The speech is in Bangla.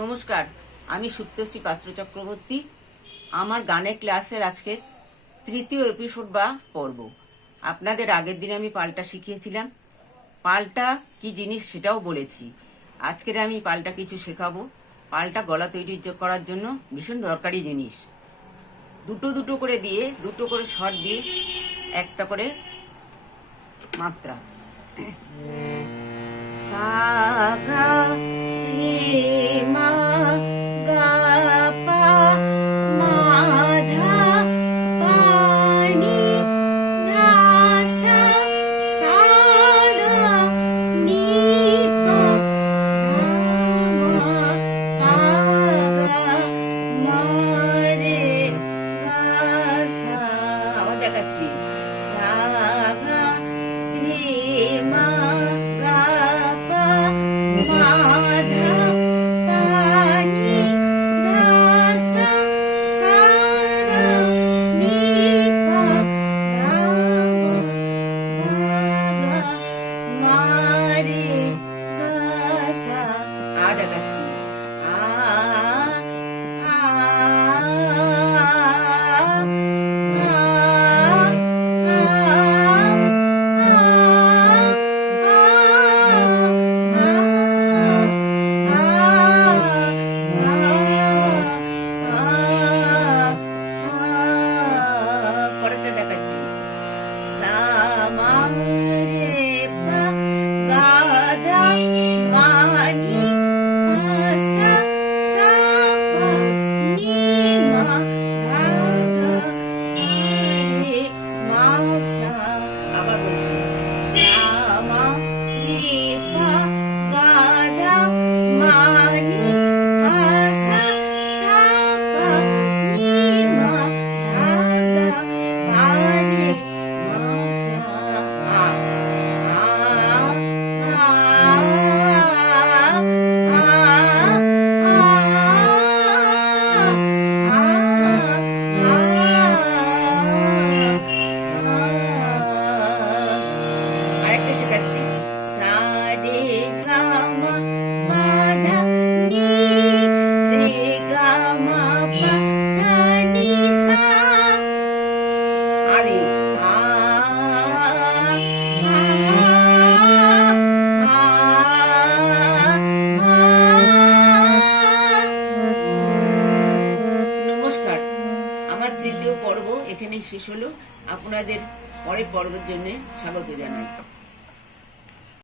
নমস্কার, আমি সুপ্তশ্রী পাত্র চক্রবর্তী। আমার গানের ক্লাসের আজকের তৃতীয় এপিসোড বা পর্ব। আপনাদের আগের দিনে আমি পাল্টা শিখিয়েছিলাম। পাল্টা কি জিনিস সেটাও বলেছি। আজকের আমি পাল্টা কিছু শেখাবো। পাল্টা গলা তৈরি করার জন্য ভীষণ দরকারি জিনিস। দুটো দুটো করে দিয়ে, দুটো করে স্বর দিয়ে একটা করে মাত্রা। সা গা রে মা গা পা মা ধা পা নি ধা সা সা ধা নি পা ধা মা পা গা মা রে গা সা। আবার দেখাচ্ছি। সা গা রে মা গা পা মা ধা পা নি ধা সা সা ধা নি পা ধা মা পা গা মা রে গা সা। দেখাচ্ছি। আ আ পরেরটা দেখাচ্ছি। সা মা রে পা গা ধা মা নি পা সা সা পা নি মা ধা গা মা রে মা সা। আবার বলছি। সা মা রে পা গা ধা মা নি পা সা সা পা নি মা ধা গা মা রে মা সা। আরেকটা শেখাচ্ছি। সা রে গা মা পা ধা নি রে গা মা পা ধা নি সা। আরে নমস্কার, আমার তৃতীয় পর্ব এখানেই শেষ হলো। আপনাদের পরের পর্বের জন্য স্বাগত জানাই।